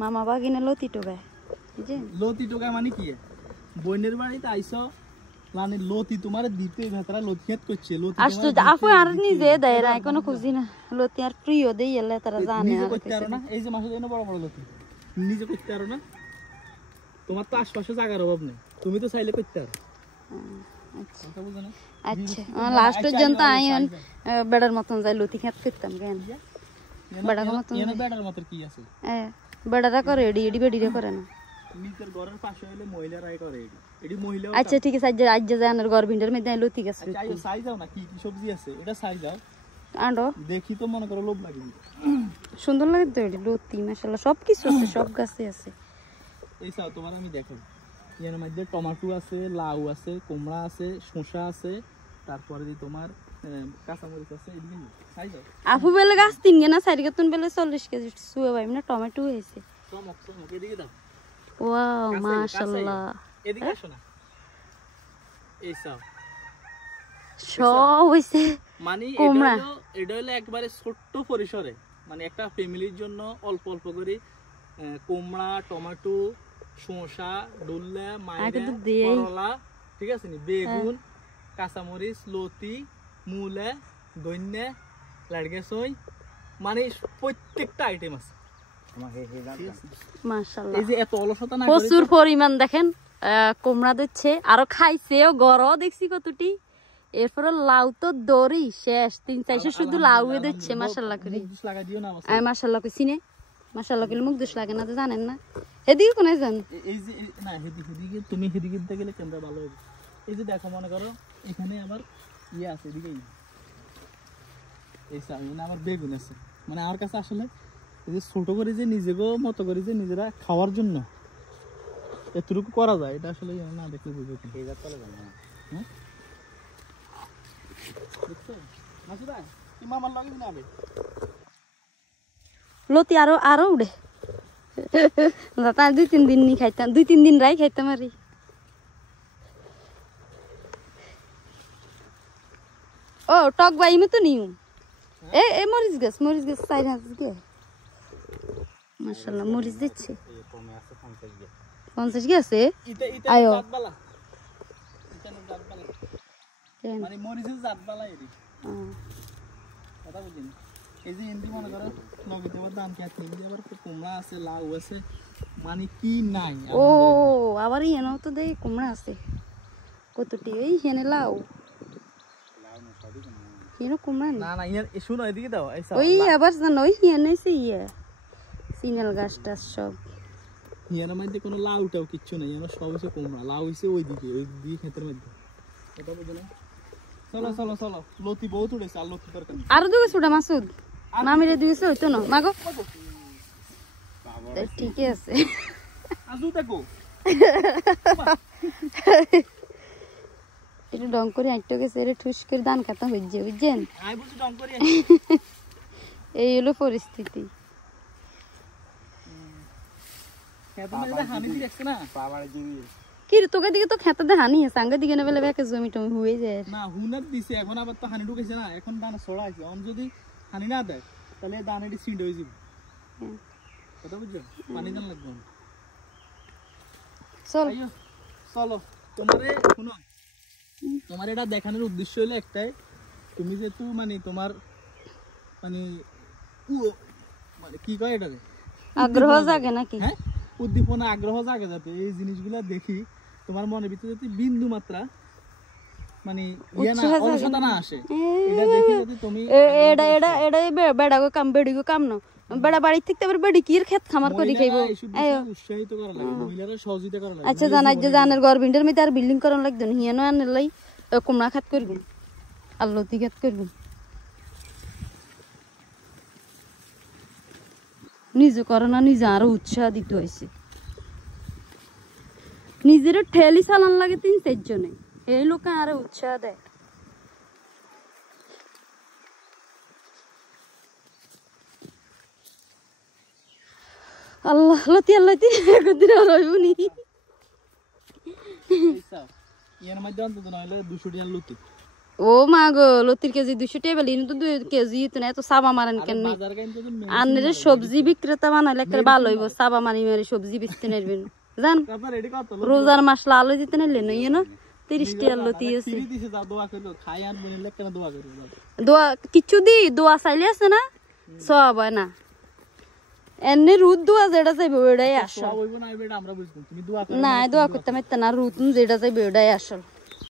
মামা বাগিনে লতি টোকায় লতি টোকায় মানে কি বোনের বাড়িতে আইসো মানে লতি তোমার দিতে ভেতরা লতি খেত করছে লতি আসতো আপু আর নিজে দেয় না কোনো খুঁজি না লতি আর প্রিয় দেই এলে তারা জানে নিজে আর করতে পারো না এই যে মাসে এনে বড় বড় লতি নিজে করতে পারো না তোমার তো আশপাশে জায়গার অভাব নেই তুমি তো চাইলে করতে পারো আচ্ছা কথা বুঝো না আচ্ছা লাস্ট পর্যন্ত আইন বেড়ার মতন যাই লতি খেত করতাম কেন বেড়ার মতন এনে বেড়ার মতন কি আছে বেড়ারা করে এডি এডি বেডিরে করে না নিজের ঘরের পাশে হইলে মহিলারাই করে এডি মহিলা আচ্ছা ঠিক আছে আজ আজ জানার ঘর ভিন্ডের মধ্যে লতি গাছ আচ্ছা সাই যাও না কি কি সবজি আছে এটা সাই যাও আন্ডো দেখি তো মনে করো লোভ লাগে সুন্দর লাগে তো এডি লতি মাশাআল্লাহ সব কিছু আছে সব গাছে আছে এই সাও তোমার আমি দেখাই এর মধ্যে টমেটো আছে লাউ আছে কুমড়া আছে শসা আছে তারপরে দি তোমার কাঁচা মরিচ আছে এদিকে সাই যাও আপু বেলে গাছ তিন না চারি গাতুন বেলে 40 কেজি সুয়ে ভাই না টমেটো হইছে চমক চমক এদিকে দাও ওয়াও মাশাআল্লাহ এদিকে আসো না এই সাও সব হইছে মানে এটা হলো একবারে ছোট্ট পরিসরে মানে একটা ফ্যামিলির জন্য অল্প অল্প করে কুমড়া টমেটো শসা ডুল্লা মাইরা করলা ঠিক আছে নি বেগুন কাঁচামরিচ লতি মূলা ধনিয়া লাড়গেছই মানে প্রত্যেকটা আইটেম আছে মাশাআল্লাহ এই যে এত অলসতা না প্রচুর পরিমাণ দেখেন কুমড়া দিচ্ছে আর খাইছেও গরও দেখছি কতটি এরপর লাউ তো দড়ি শেষ 3-400 শুধু লাউ দিচ্ছে মাশাআল্লাহ করে লাগা দিও না আয় মাশাআল্লাহ কইছি নে মাশাআল্লাহ কইলে মুখ দোষ লাগে না তো জানেন না এদিকে কোনে যান এই যে না এদিকে তুমি এদিকে দিতে গেলে ক্যামেরা ভালো হবে এই যে দেখো মনে করো এখানে আবার ইয়ে আছে এদিকেই এই সামনে আবার বেগুন আছে মানে আমার কাছে আসলে এই যে ছোট করে যে নিজেগো মতো করে যে নিজেরা খাওয়ার জন্য এতটুকু করা যায় এটা আসলে না দেখলে বুঝবে না এই জাতটা লাগে না হ্যাঁ দেখছো মাসুদা কি মামার লাগে না আবে লতি আরো উড়ে তার 2-3 দিন নি খাইতাম 2-3 দিন রাই খাইতাম আরে ও টক বাই মে তো নিউ এ মরিচ গাছ সাইড আছে কে মাশাআল্লাহ মরিচ দিচ্ছে কমে আছে 50 গেছে আয়ো জাতবালা জাতবালা মানে মরিচের জাতবালা এরি কথা বুঝিন এই যে এন্ডি মনে করো নগদে দাম কি আছে এন্ডি আবার কুমড়া আছে লাউ আছে মানে কি নাই ও আবার এনো তো দেই কুমড়া আছে কতটি এই হেনে লাউ কেন কুমড়া না না ইয়ার শুনো এদিকে দাও এইসব ওই আবার জান ওই হেনে সে ইয়ে সিনাল গাছটা সব ইয়ার মধ্যে কোনো লাউটাও কিচ্ছু নাই ইয়ার সব হইছে কুমড়া লাউ হইছে ওই দিকে ক্ষেতের মধ্যে এটা বুঝো না চলো চলো চলো লতি বহুত উড়েছে আর লতি দরকার নেই আর দুগো ছুটা মাসুদ মামিরে দিয়েছে হইতো না মাগো ঠিক আছে আজু দেখো এটা ডং করে আইটো গেছে রে ঠুস করে দান খাতা হইছে বুঝছেন আই বুঝি ডং করে এই হলো পরিস্থিতি খেতে মধ্যে হানি দিছে না পাবাড়ে দিবি কি রে তোকে দিকে তো খেতে দে হানি সাঙ্গে দিকে না বেলে বেকে জমি টমি হয়ে যায় না হুনার দিছে এখন আবার তো হানি ঢুকেছে না এখন দানা ছড়াইছে অন যদি হানি না দেয় তাহলে দানাটি সিড হয়ে যাবে কথা বুঝছো পানি দান লাগবে চল চলো তোমারে শুনো তোমার এটা দেখানোর উদ্দেশ্য হলো একটাই তুমি যেহেতু মানে তোমার মানে মানে কি কয় এটা আগ্রহ জাগে নাকি হ্যাঁ উদ্দীপনা আগ্রহ জাগে যাতে এই জিনিসগুলা দেখি তোমার মনের ভিতরে যাতে বিন্দু মাত্রা মানে অলসতা না আসে এটা দেখি যদি তুমি এটা বেড়া গো কাম বেড়ি গো কাম না বেড়া বাড়ি থেকে আবার বেড়ি কির খেত খামার করি খাইবো উৎসাহিত করা লাগে মহিলারা সহযোগিতা করা লাগে আচ্ছা জানাই যে জানের ঘর বিন্ডের মধ্যে আর বিল্ডিং করার লাগতো না হিয়ানো আনলে লাই কুমড়া খাত করব আর লতি খাত করব নিজে করে না নিজে আরো উৎসাহ দিতে হয়েছে নিজের ঠেলি চালান লাগে 3-4 জনে এই লোক আরো উৎসাহ দেয় আল্লাহ লতি একদিন রইবনি ইয়ার মধ্যে অন্তত নইলে 200 টাকা লতি ও মা গো লতির কেজি 200 টাকা বলি কিন্তু 2 কেজি তো না এত সাবা মারেন কেন আনরে সবজি বিক্রেতা বানাইলে একটা ভালো হইব সাবা মারি মারি সবজি বেচতে নেবেন জান রোজার মাস লালই দিতে নিলেন ইয়ে না 30 টাকা লতি আছে দোয়া কিছু দি দোয়া চাইলে আছে না সব হয় না এনে রুদ দোয়া যেটা যাইবে ওইটাই আসল না দোয়া করতে মারতে না রুদ যেটা যাইবে ওইটাই আসল